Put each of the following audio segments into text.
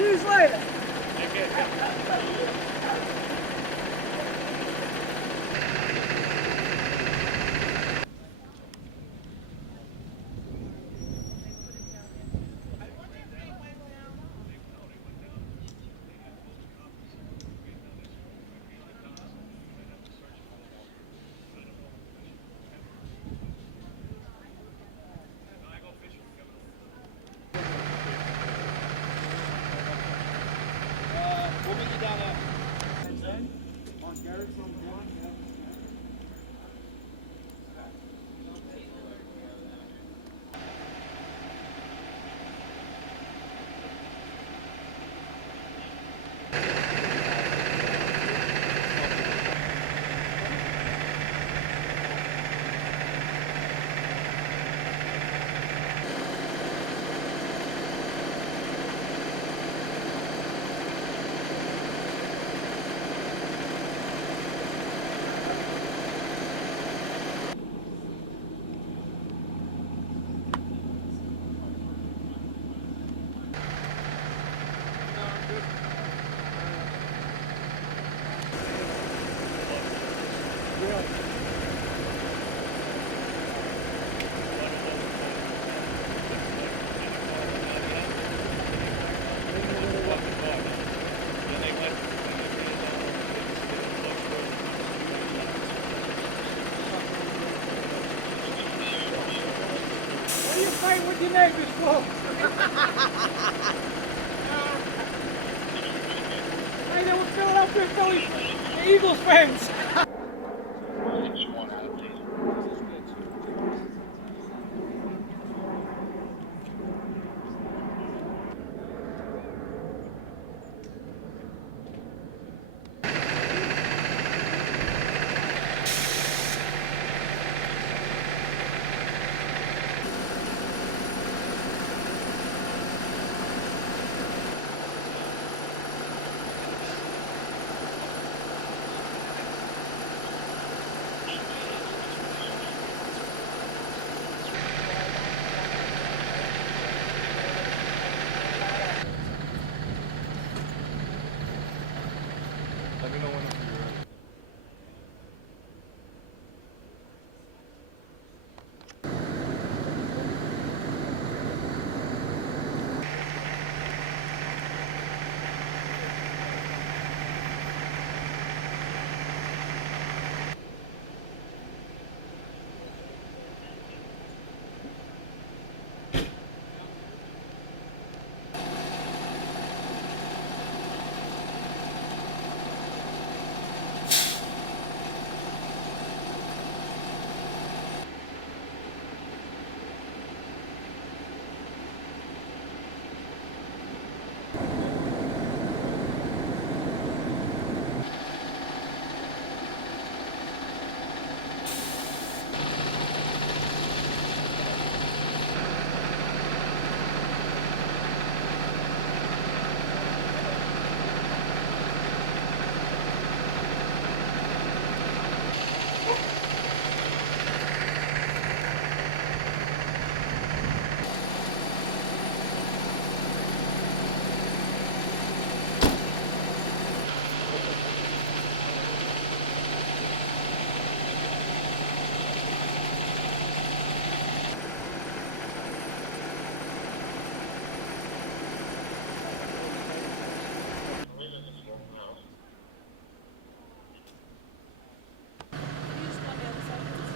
Cheers later. We'll meet you down there. On GERITSEN Beach. What are you fighting with your neighbors for? I know we're Philadelphia Phillies, Eagles fans. Let me know when you're ready.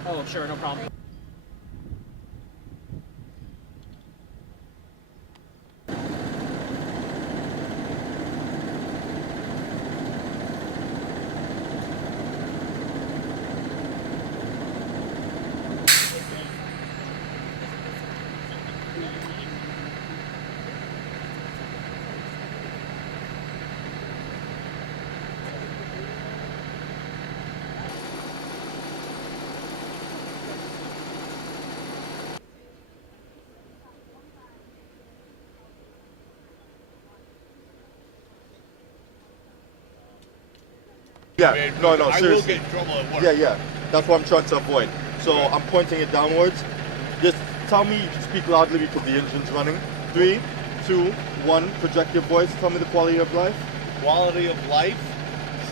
Oh, sure, no problem. Yeah, no, I will seriously. get in trouble at work. Yeah, that's what I'm trying to avoid. So I'm pointing it downwards. Just tell me to speak loudly because the engine's running. 3, 2, 1, project your voice, tell me the quality of life. Quality of life,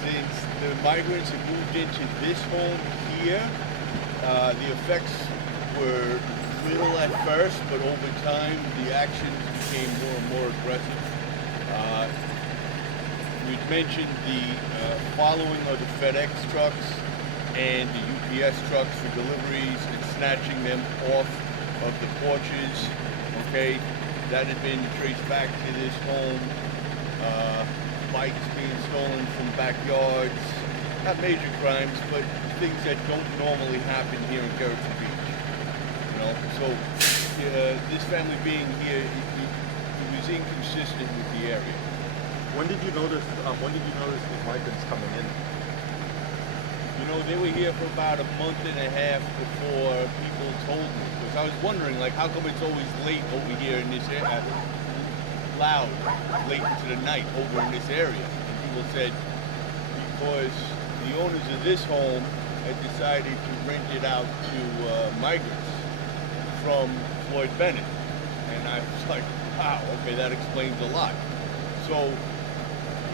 since the migrants have moved into this home here, the effects were little at first, but over time the actions became more and more aggressive. We mentioned the following of the FedEx trucks and the UPS trucks for deliveries and snatching them off of the porches. Okay, that had been traced back to this home. Bikes being stolen from backyards. Not major crimes, but things that don't normally happen here in GERITSEN Beach. You know, so this family being here, it was inconsistent with the area. When did you notice these migrants coming in? You know, they were here for about a month and a half before people told me. Because I was wondering, like, how come it's always late over here in this area? Loud, late into the night over in this area. And people said, because the owners of this home had decided to rent it out to migrants from Floyd Bennett. And I was like, wow, okay, that explains a lot. So,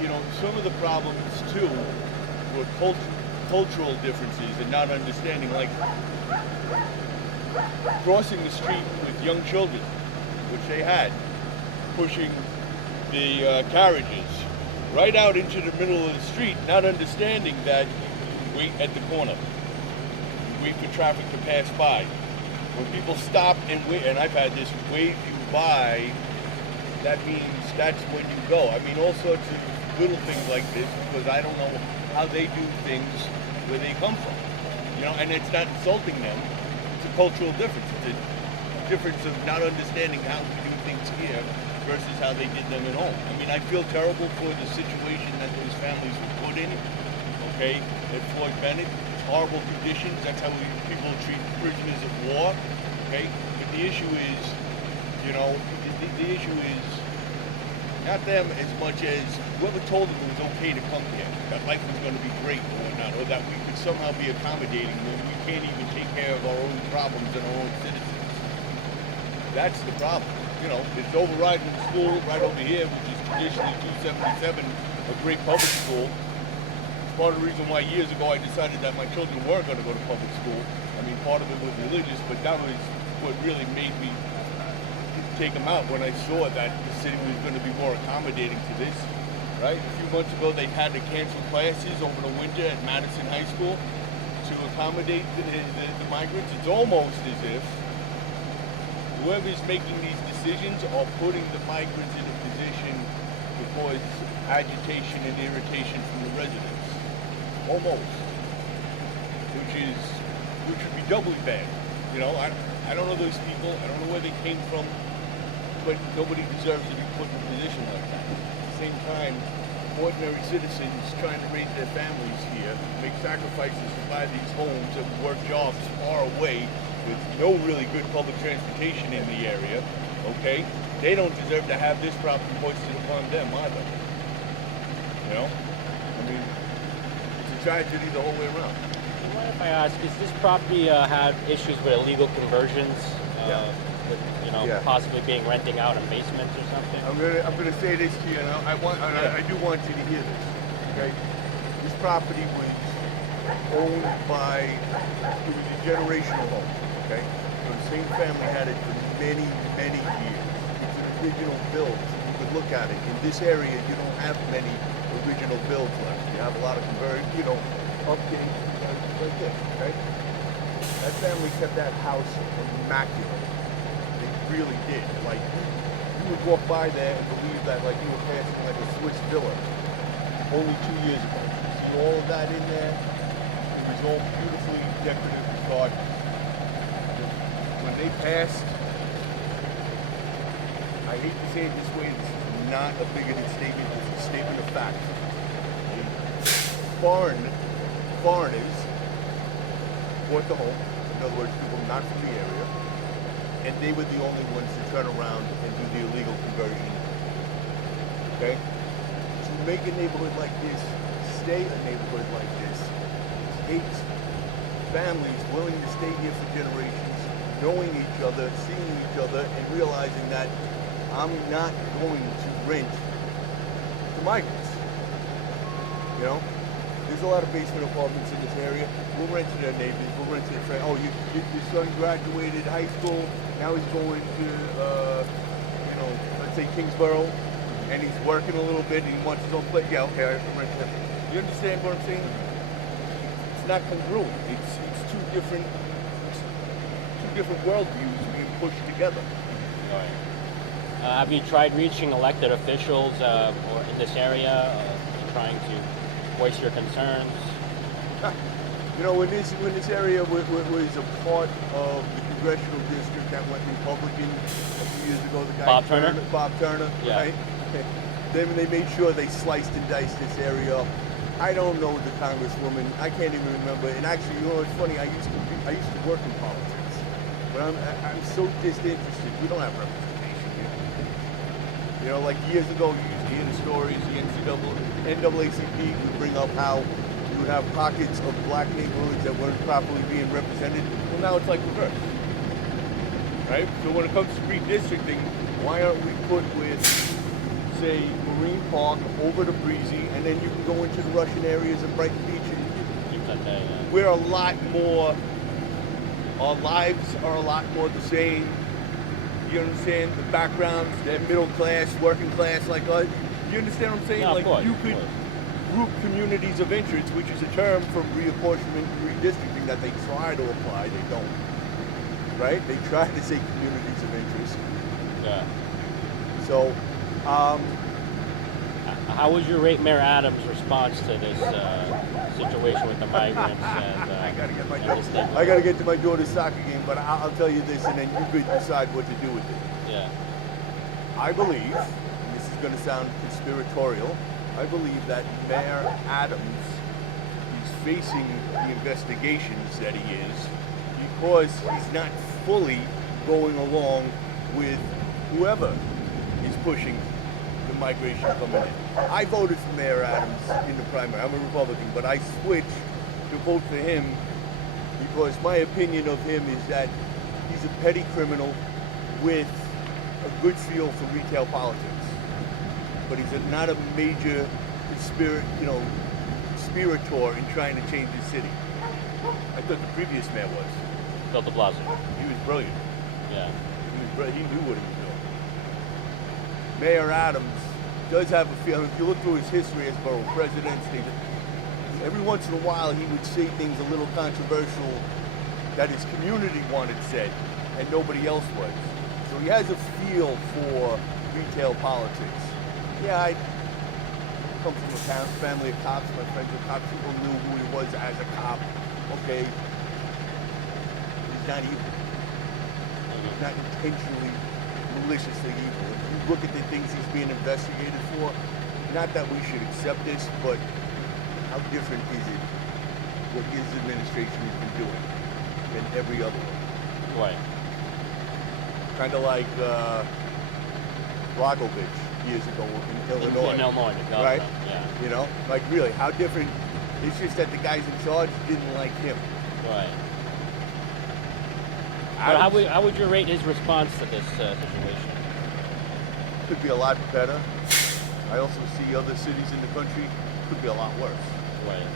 you know, some of the problems too were cultural differences and not understanding, like crossing the street with young children, which they had, pushing the carriages right out into the middle of the street, not understanding that you wait at the corner, you wait for traffic to pass by. When people stop and wait, and I've had this, wave you by, that means that's when you go. I mean, all sorts of little things like this, because I don't know how they do things where they come from. You know, and it's not insulting them. It's a cultural difference. It's a difference of not understanding how we do things here versus how they did them at home. I mean, I feel terrible for the situation that those families were put in, okay, at Floyd Bennett. It's horrible conditions. That's how people treat prisoners of war, okay? But the issue is, you know, the issue is not them as much as whoever told them it was okay to come here, that life was going to be great or whatnot, or that we could somehow be accommodating when we can't even take care of our own problems and our own citizens. That's the problem. You know, it's overriding the school right over here, which is traditionally 277, a great public school. It's part of the reason why years ago I decided that my children weren't going to go to public school. I mean, part of it was religious, but that was what really made me take them out when I saw that the city was going to be more accommodating to this, right? A few months ago, they had to cancel classes over the winter at Madison High School to accommodate the migrants. It's almost as if whoever's making these decisions are putting the migrants in a position to cause agitation and irritation from the residents. Almost. Which would be doubly bad. You know, I don't know those people. I don't know where they came from. But nobody deserves to be put in a position like that. At the same time, ordinary citizens trying to raise their families here, make sacrifices to buy these homes and work jobs far away with no really good public transportation in the area, okay? They don't deserve to have this problem hoisted upon them either. You know? I mean, it's a tragedy the whole way around. What if I ask, does this property have issues with illegal conversions? With, you know, possibly being renting out a basement or something? I'm gonna say this to you, and I do want you to hear this. Okay, this property was owned by, it was a generational home. Okay, so the same family had it for many, many years. It's an original build. You could look at it. In this area, you don't have many original builds left. You have a lot of converted, you know, updates like this. Okay, that family kept that house immaculate. Really did. Like, you would walk by there and believe that, like, you were passing like a Swiss villa only 2 years ago. You see all of that in there. It was all beautifully decorative with gardens. When they passed, I hate to say it this way, this is not a bigoted statement, it's a statement of fact. Foreigners bought the home, in other words, people not from the area, and they were the only ones to turn around and do the illegal conversion. Okay? To make a neighborhood like this, stay a neighborhood like this, takes families willing to stay here for generations, knowing each other, seeing each other, and realizing that I'm not going to rent to migrants. You know, there's a lot of basement apartments in this area. We'll rent to their neighbors. We'll rent to their friends. Oh, your son graduated high school. Now he's going to, let's say Kingsborough, and he's working a little bit and he wants his own place. Yeah, okay, I can rent to him. You understand what I'm saying? It's not congruent. It's two different worldviews being pushed together. All right. Have you tried reaching elected officials or in this area, trying to voice your concerns? You know, when this area was a part of the congressional district that went Republican a few years ago, the guy Bob Turner, yeah. Right? Then they made sure they sliced and diced this area up. I don't know the congresswoman. I can't even remember. And actually, you know, it's funny. I used to work in politics, but I'm so disinterested. We don't have representation here. You know, like years ago, you used to hear the stories. The NAACP would bring up how you would have pockets of black neighborhoods that weren't properly being represented. Well, now it's like reverse, right? So when it comes to redistricting, why aren't we put with, say, Marine Park over to Breezy, and then you can go into the Russian areas of Brighton Beach, and we're a lot more, our lives are a lot more the same. You understand? The backgrounds, they're middle class, working class like us. You understand what I'm saying? Yeah, like course, you could group communities of interest, which is a term from reapportionment redistricting that they try to apply, they don't. Right? They try to say communities of interest. Yeah. So, how would you rate Mayor Adams' response to this situation with the migrants? And, I gotta get to my daughter's soccer game, but I'll tell you this, and then you could decide what to do with it. Yeah. I believe, and this is going to sound conspiratorial, I believe that Mayor Adams is facing the investigations that he is because he's not fully going along with whoever is pushing the migration coming in. I voted for Mayor Adams in the primary. I'm a Republican, but I switched to vote for him because my opinion of him is that he's a petty criminal with a good feel for retail politics. But he's not a major conspirator in trying to change the city. I thought the previous mayor was. Bill de Blasio. He was brilliant. Yeah. He knew what he was doing. Mayor Adams does have a feel. If you look through his history as borough president, every once in a while he would say things a little controversial that his community wanted said and nobody else was. So he has a feel for retail politics. Yeah, I come from a family of cops. My friends were cops. People knew who he was as a cop. Okay, he's not evil. He's not intentionally, maliciously evil. If you look at the things he's being investigated for, not that we should accept this, but how different is it what his administration has been doing than every other one? Right. Kind of like Rogovich years ago in Illinois. In Illinois, right? Yeah. You know, like really, how different? It's just that the guys in charge didn't like him. Right. But how would you rate his response to this situation? Could be a lot better. I also see other cities in the country could be a lot worse. Right.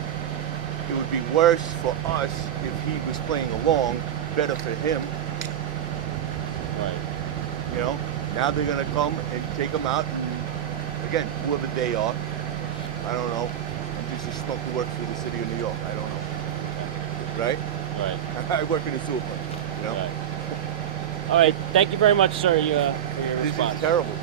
It would be worse for us if he was playing along, better for him. Right. You know, now they're gonna come and take him out, and again, whoever they are, I don't know. I'm just a schmuck who works for the city of New York. I don't know. Right? Right. I work in a sewer plant. You know. Right. All right. Thank you very much, sir, for your response. This is terrible.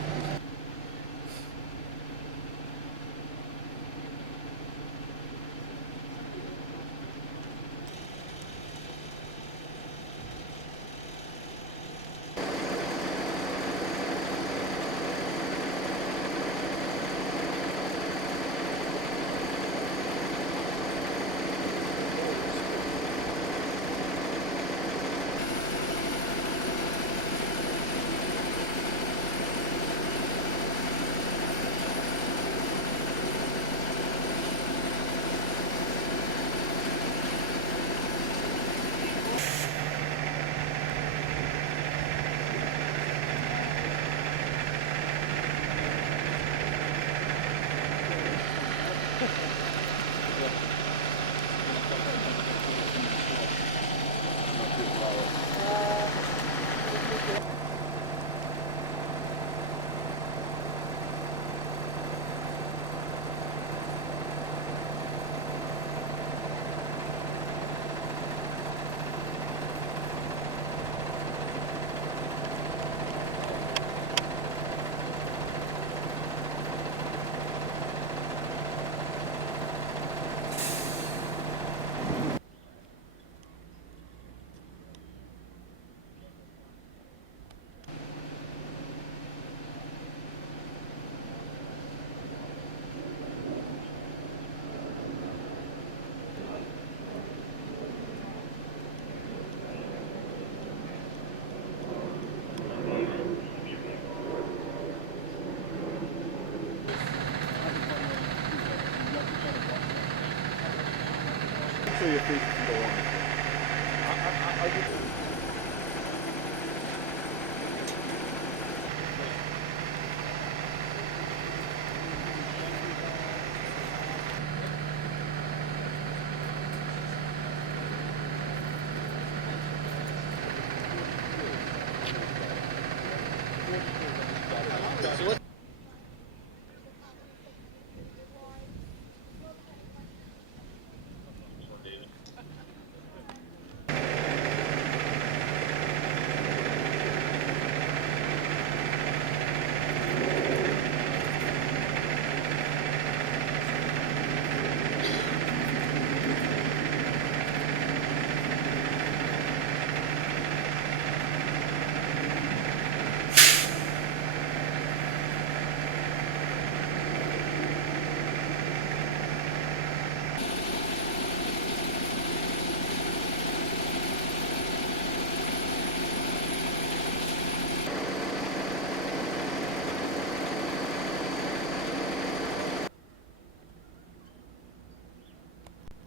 show your face if you don't want me to. I'll give you. So what